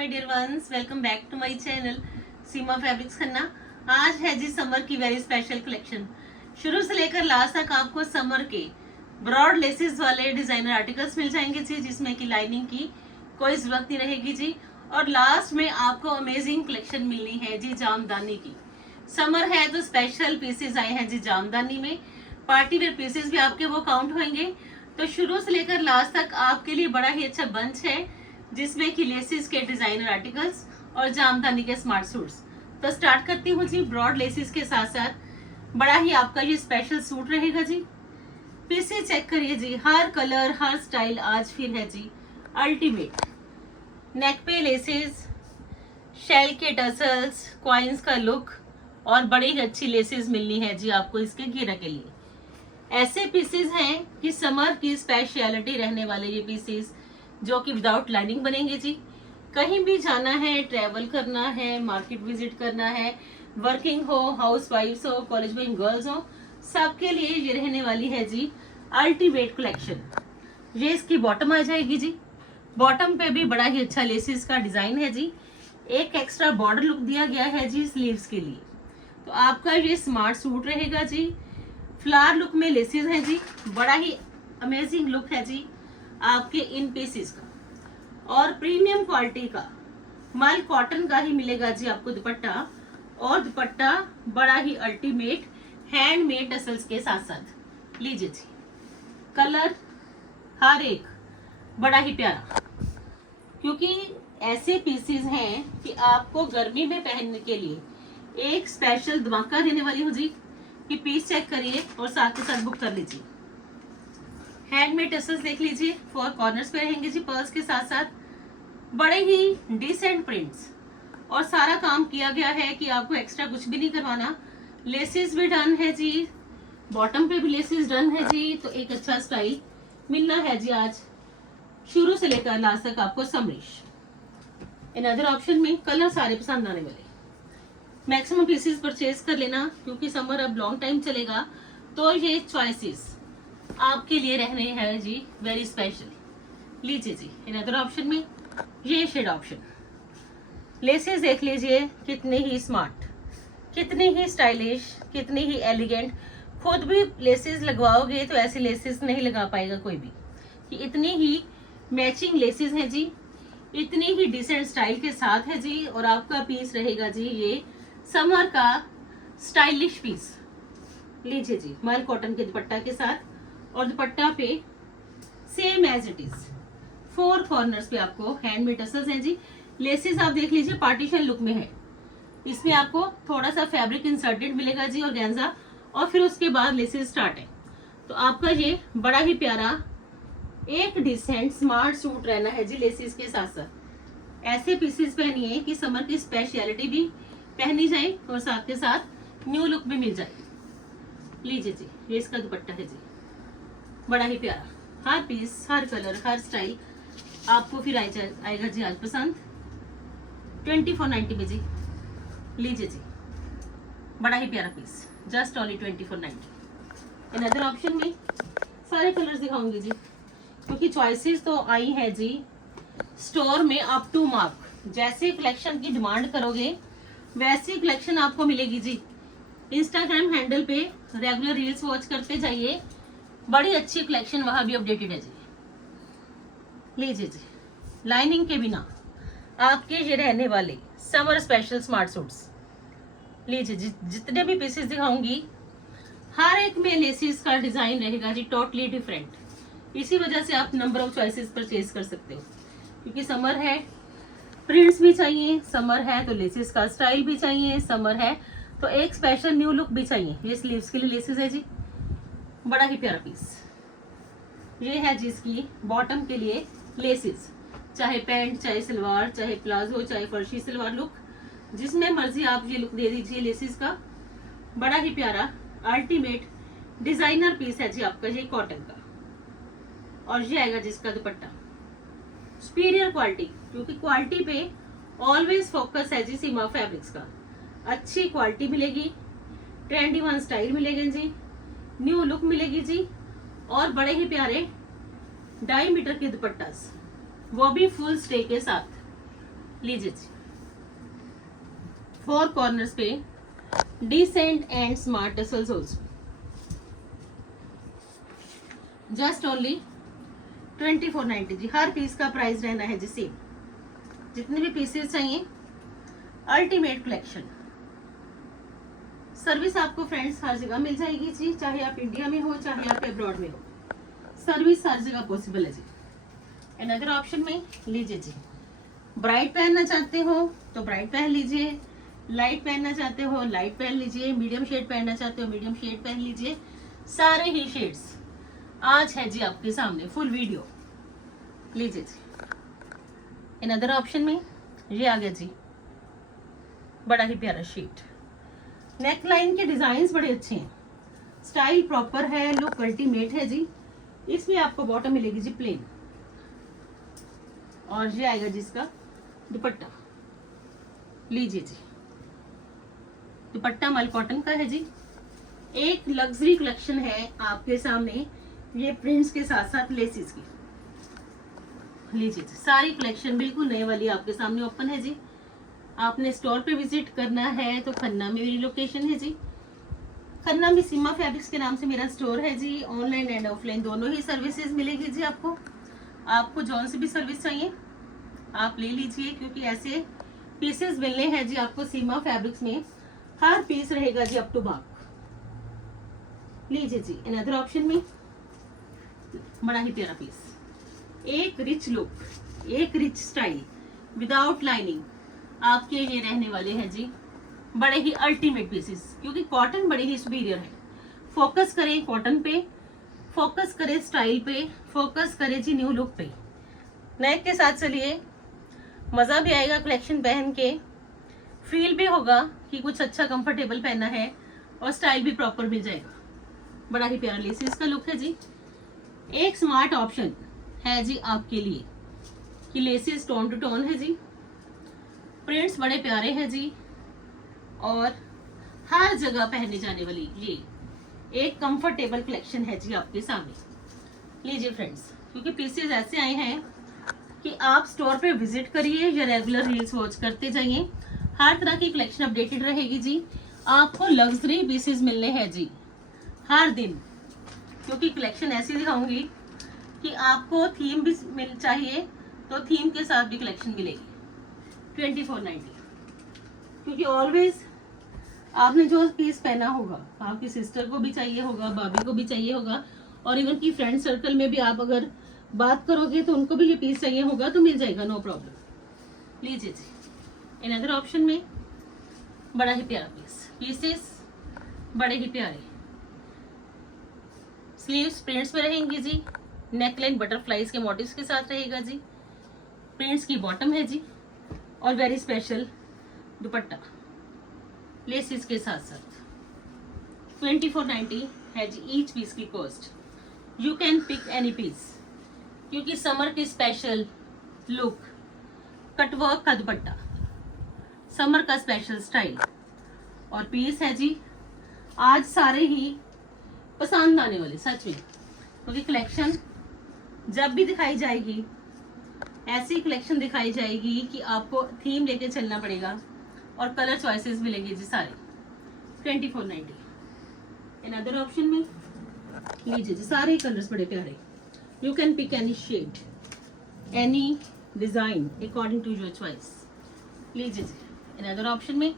My dear ones, welcome back to my channel Seema fabrics Khanna. आज है जी समर की वेरी स्पेशल कलेक्शन। शुरू से लेकर लास्ट तक आपको समर के ब्रॉड लेसेस वाले डिजाइनर आर्टिकल्स मिल जाएंगे जी, जिसमें कि लाइनिंग की कोई जरूरत नहीं रहेगी जी। और लास्ट में आपको अमेजिंग कलेक्शन मिलनी है जी जामदानी की। समर है तो स्पेशल पीसेस आए हैं जी जामदानी में। पार्टी वेयर पीसेस भी आपके वो काउंट होंगे। तो शुरू से लेकर लास्ट तक आपके लिए बड़ा ही अच्छा बंच है, जिसमें कि लेसिस के डिजाइनर आर्टिकल्स और जामदानी के स्मार्ट सूट्स। तो स्टार्ट करती हूँ जी ब्रॉड लेसिस के साथ साथ बड़ा ही आपका ये स्पेशल सूट रहेगा जी। पीसेस चेक करिए जी, हर कलर हर स्टाइल आज फिर है जी अल्टीमेट। नेक पे लेसेस, शेल के टसल्स, कॉइन्स का लुक और बड़ी ही अच्छी लेसेस मिलनी है जी आपको इसके घेरा के लिए। ऐसे पीसेस हैं कि समर की स्पेशलिटी रहने वाले ये पीसेस जो कि विदाउट लाइनिंग बनेंगे जी। कहीं भी जाना है, ट्रैवल करना है, मार्केट विजिट करना है, वर्किंग हो, हाउस वाइफ्स हो, कॉलेज गोइंग गर्ल्स हो, सबके लिए ये रहने वाली है जी अल्टीमेट कलेक्शन। ये इसकी बॉटम आ जाएगी जी। बॉटम पे भी बड़ा ही अच्छा लेसिस का डिजाइन है जी। एक एक्स्ट्रा बॉर्डर लुक दिया गया है जी स्लीव्स के लिए। तो आपका ये स्मार्ट सूट रहेगा जी। फ्लावर लुक में लेसिस है जी, बड़ा ही अमेजिंग लुक है जी आपके इन पीसेस का। और प्रीमियम क्वालिटी का मल कॉटन का ही मिलेगा जी आपको दुपट्टा। और दुपट्टा बड़ा ही अल्टीमेट हैंडमेड टसल्स के साथ साथ। लीजिए जी, कलर हर एक बड़ा ही प्यारा, क्योंकि ऐसे पीसेस हैं कि आपको गर्मी में पहनने के लिए एक स्पेशल धमाका देने वाली हूँ जी कि पीस चेक करिए और साथ के साथ बुक कर लीजिए। हैंडमेड टसल्स देख लीजिए, 4 कॉर्नर्स पे रहेंगे जी पर्ल्स के साथ साथ। बड़े ही डिसेंट प्रिंट्स और सारा काम किया गया है कि आपको एक्स्ट्रा कुछ भी नहीं करवाना। लेसेस भी डन है जी, बॉटम पे भी लेसेस डन है जी। तो एक अच्छा स्टाइल मिलना है जी आज शुरू से लेकर लास्ट तक आपको समरिश। इन अदर ऑप्शन में कलर सारे पसंद आने वाले। मैक्सिमम पीसेस परचेज कर लेना, क्योंकि समर अब लॉन्ग टाइम चलेगा। तो ये चॉइसेस आपके लिए रहने हैं जी वेरी स्पेशल। लीजिए जी, इन अदर ऑप्शन में ये शेड ऑप्शन। लेसेस देख लीजिए, कितने ही स्मार्ट, कितनी ही स्टाइलिश, कितनी ही एलिगेंट। खुद भी लेसेस लगवाओगे तो ऐसे लेसेस नहीं लगा पाएगा कोई भी, कि इतनी ही मैचिंग लेसेस हैं जी, इतनी ही डिसेंट स्टाइल के साथ है जी। और आपका पीस रहेगा जी ये समर का स्टाइलिश पीस। लीजिए जी, मल कॉटन के दुपट्टा के साथ। और दुपट्टा पे same as it is 4 corners पे आपको हैंडमेड टसल्स हैं जी। लेसेस आप देख लीजिए पार्टीशन लुक में है। इसमें आपको थोड़ा सा फैब्रिक इंसर्टेड मिलेगा जी और गेंजा, और फिर उसके बाद लेसेस स्टार्ट है। तो आपका ये बड़ा ही प्यारा एक डिसेंट स्मार्ट सूट रहना है जी लेसेस के साथ साथ। ऐसे पीसेस पहनिए कि समर की स्पेशलिटी भी पहनी जाए और साथ के साथ न्यू लुक भी मिल जाए। लीजिए जी, ये इसका दुपट्टा है जी, बड़ा ही प्यारा। हर पीस हर कलर हर स्टाइल आपको फिर आएगा जी आज पसंद। 2490 में जी। लीजिए जी, बड़ा ही प्यारा piece, just only 2490। In other option में सारे कलर्स दिखाऊंगी जी, क्योंकि चॉइसेस तो आई है जी स्टोर में अप टू मार्क। जैसे कलेक्शन की डिमांड करोगे वैसी कलेक्शन आपको मिलेगी जी। इंस्टाग्राम हैंडल पे रेगुलर रील्स वॉच करते जाइए, बड़ी अच्छी कलेक्शन वहां भी अपडेटेड है जी। लीजिए जी, लाइनिंग के बिना आपके ये रहने वाले समर स्पेशल स्मार्ट सूट्स। लीजिए जी, जितने भी पीसेस दिखाऊंगी हर एक में लेसिस का डिजाइन रहेगा जी टोटली डिफरेंट। इसी वजह से आप नंबर ऑफ चॉइसेस परचेज कर सकते हो, क्योंकि समर है, प्रिंट्स भी चाहिए, समर है तो लेसिस का स्टाइल भी चाहिए, समर है तो एक स्पेशल न्यू लुक भी चाहिए। ये स्लीव्स के लिए लेसिस है जी, बड़ा ही प्यारा पीस। ये है जिसकी बॉटम के लिए लेसिस, चाहे पैंट, चाहे सलवार, चाहे प्लाजो, चाहे फर्शी सलवार लुक, जिसमें मर्जी आप ये लुक दे दीजिए लेसिस का। बड़ा ही प्यारा अल्टीमेट डिजाइनर पीस है जी आपका ये कॉटन का। और ये आएगा जिसका दुपट्टा सुपीरियर क्वालिटी, क्योंकि क्वालिटी पे ऑलवेज फोकस है जी सीमा फैब्रिक्स का। अच्छी क्वालिटी मिलेगी, ट्रेंडी वन स्टाइल मिलेगी जी, न्यू लुक मिलेगी जी। और बड़े ही प्यारे 2.5 मीटर के दुपट्टा, वो भी फुल स्टे के साथ। लीजिए जी, 4 कॉर्नर्स पे decent and smart tassels also, just only 2490 जी। हर पीस का प्राइस रहना है जी सेम, जितने भी पीसेस चाहिए। Ultimate collection. सर्विस आपको फ्रेंड्स हर जगह मिल जाएगी जी, चाहे आप इंडिया में हो चाहे आप अब्रॉड में हो, सर्विस हर जगह पॉसिबल है जी। अनदर ऑप्शन में लीजिए जी, ब्राइट पहनना चाहते हो तो ब्राइट पहन लीजिए, लाइट पहनना चाहते हो लाइट पहन लीजिए, मीडियम शेड पहनना चाहते हो मीडियम शेड पहन लीजिए। सारे ही शेड्स आज है जी आपके सामने, फुल वीडियो। लीजिए जी, अनदर ऑप्शन में ये आ गया जी, बड़ा ही प्यारा शेड। नेक लाइन के डिजाइन बड़े अच्छे हैं, स्टाइल प्रॉपर है, लुक अल्टीमेट है जी। इसमें आपको बॉटम मिलेगी जी प्लेन, और ये आएगा जी इसका दुपट्टा। लीजिए जी, दुपट्टा मल कॉटन का है जी। एक लग्जरी कलेक्शन है आपके सामने, ये प्रिंट्स के साथ साथ लेसिस की। लीजिए जी, सारी कलेक्शन बिल्कुल नए वाली आपके सामने ओपन है जी। आपने स्टोर पे विजिट करना है तो खन्ना में मेरी लोकेशन है जी। खन्ना में सीमा फैब्रिक्स के नाम से मेरा स्टोर है जी। ऑनलाइन एंड ऑफलाइन दोनों ही सर्विसेज मिलेगी जी आपको। आपको जौन सी भी सर्विस चाहिए आप ले लीजिए, क्योंकि ऐसे पीसेस मिलने हैं जी आपको सीमा फैब्रिक्स में। हर पीस रहेगा जी अप टू मार्क। लीजिए जी, अनदर ऑप्शन में बड़ा ही प्यारा पीस, एक रिच लुक, एक रिच स्टाइल विदाउट लाइनिंग आपके ये रहने वाले हैं जी। बड़े ही अल्टीमेट पीसेस, क्योंकि कॉटन बड़ी ही सुपीरियर है। फोकस करें कॉटन पे, फोकस करें स्टाइल पे, फोकस करें जी न्यू लुक पे। नेक के साथ चलिए, मज़ा भी आएगा कलेक्शन पहन के, फील भी होगा कि कुछ अच्छा कंफर्टेबल पहना है, और स्टाइल भी प्रॉपर मिल जाएगा। बड़ा ही प्यारा लेसिस का लुक है जी। एक स्मार्ट ऑप्शन है जी आपके लिए कि लेसिस टोन टू टोन है जी, प्रिंट्स बड़े प्यारे हैं जी, और हर जगह पहने जाने वाली ये एक कंफर्टेबल कलेक्शन है जी आपके सामने। लीजिए फ्रेंड्स, क्योंकि पीसेस ऐसे आए हैं कि आप स्टोर पे विजिट करिए या रेगुलर रील्स वॉच करते जाइए। हर तरह की कलेक्शन अपडेटेड रहेगी जी। आपको लग्जरी पीसेस मिलने हैं जी हर दिन, क्योंकि कलेक्शन ऐसी दिखाऊंगी कि आपको थीम भी मिल चाहिए तो थीम के साथ भी कलेक्शन मिलेगी 2490। क्योंकि ऑलवेज आपने जो पीस पहना होगा आपकी सिस्टर को भी चाहिए होगा, भाभी को भी चाहिए होगा, और इवन की फ्रेंड सर्कल में भी आप अगर बात करोगे तो उनको भी ये पीस चाहिए होगा, तो मिल जाएगा, नो प्रॉब्लम। लीजिए जी, अनदर ऑप्शन में बड़ा ही प्यारा पीसेस बड़े ही प्यारे, स्लीव्स प्रिंट्स में रहेंगी जी, नेकलाइन बटरफ्लाइज के मोटिव्स के साथ रहेगा जी, प्रिंट्स की बॉटम है जी, और वेरी स्पेशल दुपट्टा लेसिस के साथ साथ। 2490 है जी ईच पीस की cost. You can pick any piece, क्योंकि समर की स्पेशल लुक, कटवर्क का दुपट्टा, समर का स्पेशल स्टाइल और पीस है जी आज सारे ही पसंद आने वाले, सच में। क्योंकि कलेक्शन जब भी दिखाई जाएगी ऐसी कलेक्शन दिखाई जाएगी कि आपको थीम लेके चलना पड़ेगा, और कलर चॉइसेस मिलेंगे जी सारे 2490। अनदर ऑप्शन में लीजिए जी, सारे कलर्स बड़े प्यारे, you can pick any shade, any design according to your choice. लीजिए जी, अनदर ऑप्शन में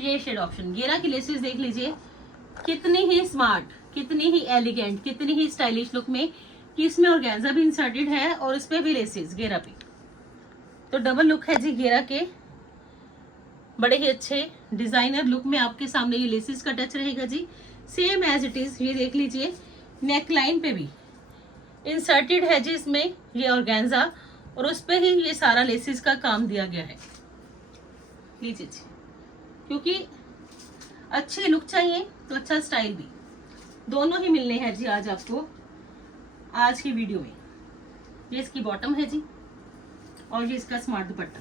ये शेड ऑप्शन, घेरा की लेसेस देख लीजिए, कितनी ही स्मार्ट, कितनी ही एलिगेंट, कितनी ही स्टाइलिश लुक में, कि इसमें ऑर्गेन्जा भी इंसर्टेड है और इस पे भी लेसेस घेरा पे, तो डबल लुक है जी घेरा के। बड़े ही अच्छे डिजाइनर लुक में आपके सामने ये लेसेस का टच रहेगा जी, सेम एज इट इज। ये देख लीजिए, नेक लाइन पे भी इंसर्टेड है जी इसमें ये ऑर्गेन्जा, और उस पे ही ये सारा लेसेस का काम दिया गया है। लीजिए जी, क्योंकि अच्छी लुक चाहिए तो अच्छा स्टाइल भी, दोनों ही मिलने हैं जी आज आपको आज की वीडियो में। ये इसकी बॉटम है जी, और ये इसका स्मार्ट दुपट्टा,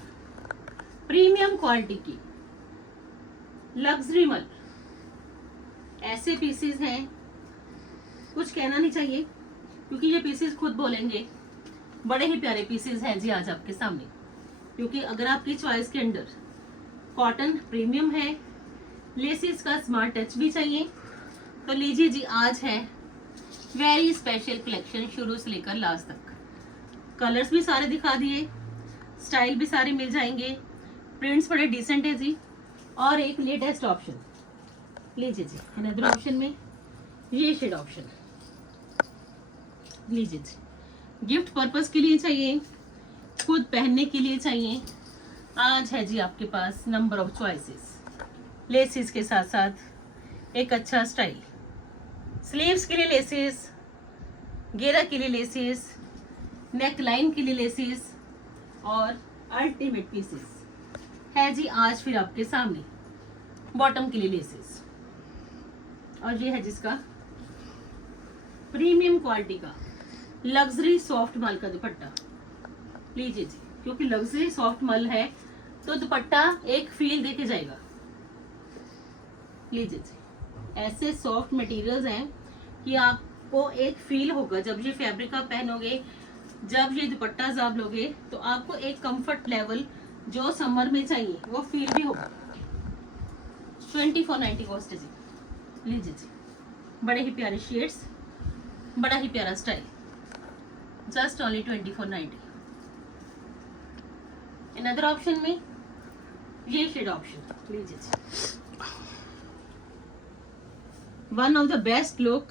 प्रीमियम क्वालिटी की लग्जरी मल, ऐसे पीसेस हैं कुछ कहना नहीं चाहिए, क्योंकि ये पीसेस खुद बोलेंगे। बड़े ही प्यारे पीसेस हैं जी आज आपके सामने। क्योंकि अगर आपकी चॉइस के अंदर कॉटन प्रीमियम है, लेसिस का स्मार्ट टच भी चाहिए, तो लीजिए जी, आज है वेरी स्पेशल कलेक्शन शुरू से लेकर लास्ट तक। कलर्स भी सारे दिखा दिए, स्टाइल भी सारे मिल जाएंगे, प्रिंट्स बड़े डिसेंट है जी, और एक लेटेस्ट ऑप्शन। लीजिए जी, अनदर ऑप्शन में ये शेड ऑप्शन लीजिए जी, गिफ्ट पर्पस के लिए चाहिए, खुद पहनने के लिए चाहिए, आज है जी आपके पास नंबर ऑफ चॉइसेस। लेसिस के साथ साथ एक अच्छा स्टाइल, स्लीव्स के लिए लेसिस, घेरा के लिए लेसिस, नेक लाइन के लिए लेसिस और अल्टीमेट पीसेस है जी आज फिर आपके सामने। बॉटम के लिए लेसिस, और ये है जिसका प्रीमियम क्वालिटी का लग्जरी सॉफ्ट मल का दुपट्टा। लीजिए जी, क्योंकि लग्जरी सॉफ्ट मल है तो दुपट्टा एक फील देके जाएगा। लीजिए जी, ऐसे सॉफ्ट मटेरियल्स हैं कि आपको एक फील होगा जब ये फैब्रिक आप पहनोगे, जब ये दुपट्टा आप लोगे तो आपको एक कंफर्ट लेवल जो समर में चाहिए वो फील भी होगा। 2490 कॉस्ट है जी। लीजिए जी, बड़े ही प्यारे शेड्स, बड़ा ही प्यारा style, just only 2490। Another option में ये शेड ऑप्शन लीजिए जी, one of the best look,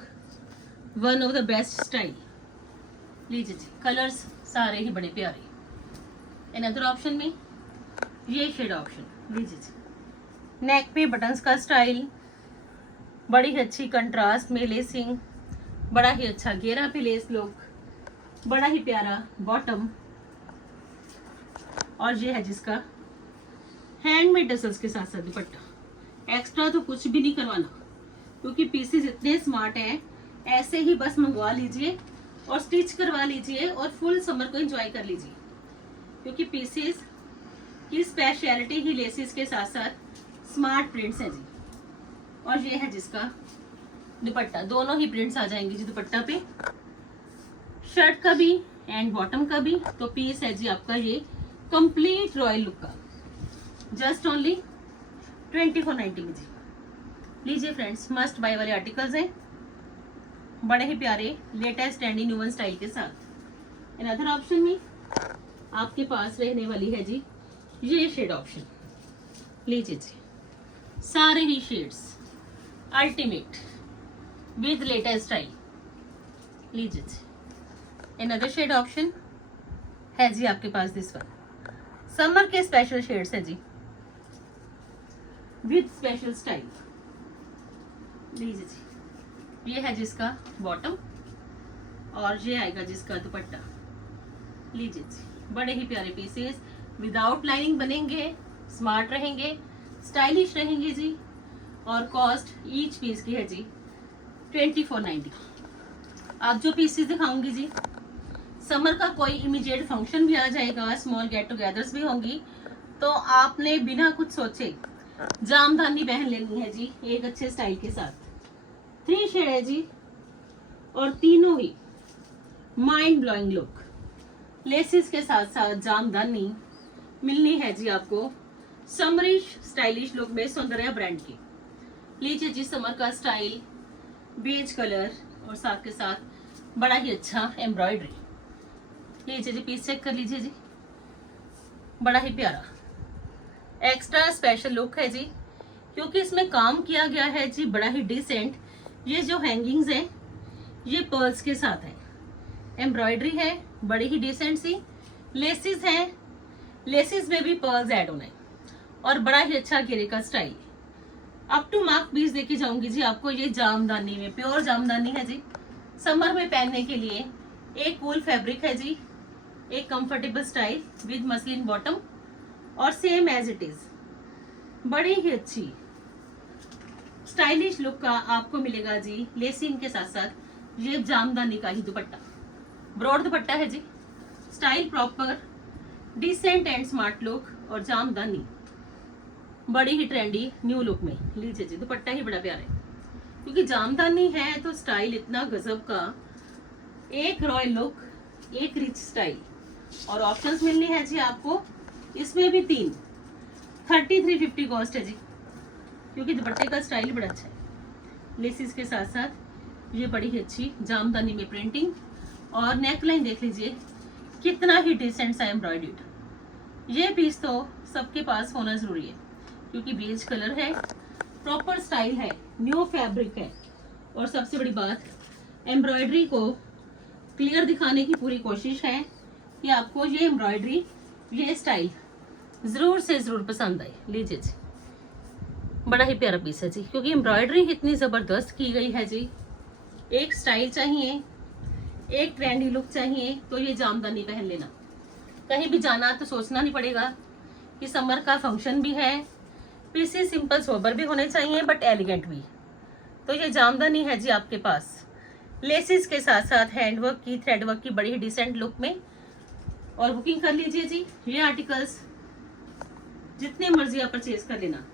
one of the best style. लीजिए जी, कलर्स सारे ही बड़े प्यारे। अनदर ऑप्शन में ये शेड ऑप्शन लीजिए जी, नेक पे बटन्स का स्टाइल, बड़ी ही अच्छी कंट्रास्ट में लेसिंग, बड़ा ही अच्छा घेरा पे लेस लुक, बड़ा ही प्यारा बॉटम, और ये है जिसका हैंडमेड टसल्स के साथ साथ दुपट्टा। एक्स्ट्रा तो कुछ भी नहीं करवाना, क्योंकि पीसेस इतने स्मार्ट हैं, ऐसे ही बस मंगवा लीजिए और स्टिच करवा लीजिए और फुल समर को एंजॉय कर लीजिए, क्योंकि पीसेस की स्पेशलिटी ही लेसिस के साथ साथ स्मार्ट प्रिंट्स हैं जी। और ये है जिसका दुपट्टा, दोनों ही प्रिंट्स आ जाएंगे जी दुपट्टा पे, शर्ट का भी एंड बॉटम का भी। तो पीस है जी आपका ये कंप्लीट रॉयल लुक का, जस्ट ओनली 2490 में जी। लीजिए फ्रेंड्स, मस्ट बाय वाले आर्टिकल्स हैं, बड़े ही प्यारे लेटेस्ट एंड न्यू स्टाइल के साथ। अनदर ऑप्शन में आपके पास रहने वाली है जी ये शेड ऑप्शन। लीजिए जी, सारे ही shades ultimate with latest style. लीजिए जी, अनदर शेड ऑप्शन है जी आपके पास दिस वन, समर के स्पेशल शेड्स है जी विद स्पेशल स्टाइल। लीजिए जी, ये है जिसका बॉटम और ये आएगा जिसका दुपट्टा। लीजिए जी, बड़े ही प्यारे पीसेस विदाउट लाइनिंग बनेंगे, स्मार्ट रहेंगे, स्टाइलिश रहेंगे जी, और कॉस्ट ईच पीस की है जी 2490। आप जो पीसेस दिखाऊंगी जी, समर का कोई इमीडिएट फंक्शन भी आ जाएगा, स्मॉल गेट टुगेदर्स भी होंगी, तो आपने बिना कुछ सोचे जामदानी पहन लेनी है जी एक अच्छे स्टाइल के साथ। 3 शेड है जी, और तीनों ही माइंड ब्लोइंग लुक, लेसिस के साथ साथ जामदानी मिलनी है जी आपको समरिश स्टाइलिश लुक में सौंदर्य ब्रांड की। लीजिए जी, समर का स्टाइल, बेज कलर और साथ के साथ बड़ा ही अच्छा एम्ब्रॉयडरी। लीजिए जी, पीस चेक कर लीजिए जी, बड़ा ही प्यारा एक्स्ट्रा स्पेशल लुक है जी, क्योंकि इसमें काम किया गया है जी बड़ा ही डिसेंट। ये जो हैंगिंग्स हैं ये पर्ल्स के साथ है, एम्ब्रॉयडरी है बड़ी ही डिसेंट सी, लेसिस हैं, लेसिस में भी पर्ल्स ऐड होना है, और बड़ा ही अच्छा घेरे का style. Up to mark piece देके जाऊंगी जी आपको, ये जामदानी में, प्योर जामदानी है जी, समर में पहनने के लिए एक कूल फैब्रिक है जी, एक comfortable style with muslin bottom, और सेम एज इट इज बड़ी ही अच्छी स्टाइलिश लुक का आपको मिलेगा जी लेसिंग के साथ साथ ये जामदानी का ही दुपट्टा। ब्रॉड दुपट्टा है जी, style proper, decent and smart look, और जामदानी बड़ी ही ट्रेंडी न्यू लुक में। लीजिए जी, दुपट्टा ही बड़ा प्यारा है, क्योंकि जामदानी है तो स्टाइल इतना गजब का, एक रॉयल लुक, एक रिच स्टाइल, और ऑप्शंस मिलनी है जी आपको इसमें भी 3 3350 कॉस्ट है जी, क्योंकि दुपट्टे का स्टाइल बड़ा अच्छा है। लेसिस के साथ साथ ये बड़ी ही अच्छी जामदानी में प्रिंटिंग, और नेक लाइन देख लीजिए कितना ही डिसेंट सा एम्ब्रॉयडर्ड। ये पीस तो सबके पास होना जरूरी है, क्योंकि बेज कलर है, प्रॉपर स्टाइल है, न्यू फैब्रिक है, और सबसे बड़ी बात एम्ब्रॉयडरी को क्लियर दिखाने की पूरी कोशिश है कि आपको ये एम्ब्रॉयडरी, ये स्टाइल जरूर से जरूर पसंद आए। लीजिए जी, बड़ा ही प्यारा पीस है जी, क्योंकि एम्ब्रॉयडरी इतनी ज़बरदस्त की गई है जी। एक स्टाइल चाहिए, एक ट्रेंडी लुक चाहिए, तो ये जामदानी पहन लेना। कहीं भी जाना तो सोचना नहीं पड़ेगा कि समर का फंक्शन भी है, पीसेस सिंपल सोबर भी होने चाहिए बट एलिगेंट भी। तो ये जामदानी है जी आपके पास, लेसिस के साथ साथ हैंडवर्क की, थ्रेडवर्क की बड़ी ही डिसेंट लुक में। और बुकिंग कर लीजिए जी। ये आर्टिकल्स जितने मर्जी आप परचेज कर लेना,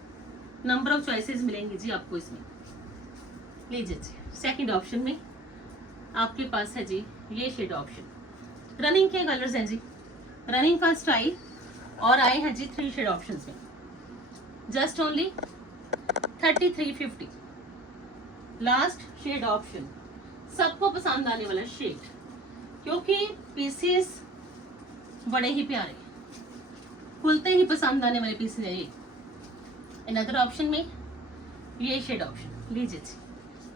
नंबर ऑफ चॉइसेस मिलेंगी जी आपको इसमें। लीजिए जी, सेकंड ऑप्शन में आपके पास है जी ये शेड ऑप्शन। रनिंग के कलर्स हैं जी, रनिंग का स्टाइल, और आए हैं जी 3 शेड ऑप्शन में, just only 3350। Last shade option, सबको पसंद आने वाला शेड, क्योंकि पीसेस बड़े ही प्यारे, खुलते ही पसंद आने वाले पीसेस है ये। अनदर ऑप्शन में ये शेड ऑप्शन। लीजिए जी,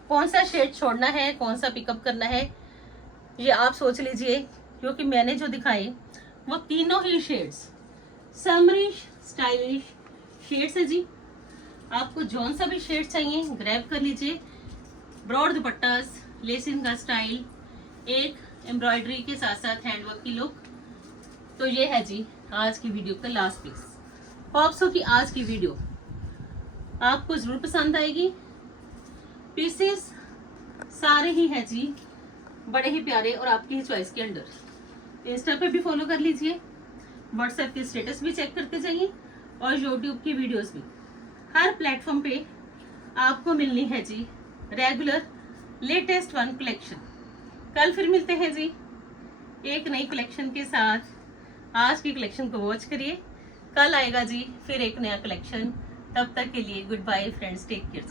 कौन सा शेड छोड़ना है, कौन सा पिकअप करना है, ये आप सोच लीजिए, क्योंकि मैंने जो दिखाए वो तीनों ही शेड्स समरिश स्टाइलिश शेड्स है जी। आपको जौन सा भी शेड चाहिए ग्रैब कर लीजिए। ब्रॉड दुपट्टास, लेसिंग का स्टाइल, एक एम्ब्रॉयडरी के साथ साथ हैंडवर्क की लुक। तो ये है जी आज की वीडियो का लास्ट पीस। होप्स हो कि आज की वीडियो आपको जरूर पसंद आएगी। पीसेस सारे ही हैं जी बड़े ही प्यारे, और आपकी ही चॉइस के अंडर। इंस्टा पे भी फॉलो कर लीजिए, व्हाट्सएप के स्टेटस भी चेक करते जाइए, और यूट्यूब की वीडियोस भी। हर प्लेटफॉर्म पे आपको मिलनी है जी रेगुलर लेटेस्ट वन कलेक्शन। कल फिर मिलते हैं जी एक नई कलेक्शन के साथ। आज की कलेक्शन को वॉच करिए, कल आएगा जी फिर एक नया कलेक्शन। तब तक के लिए goodbye friends, take care.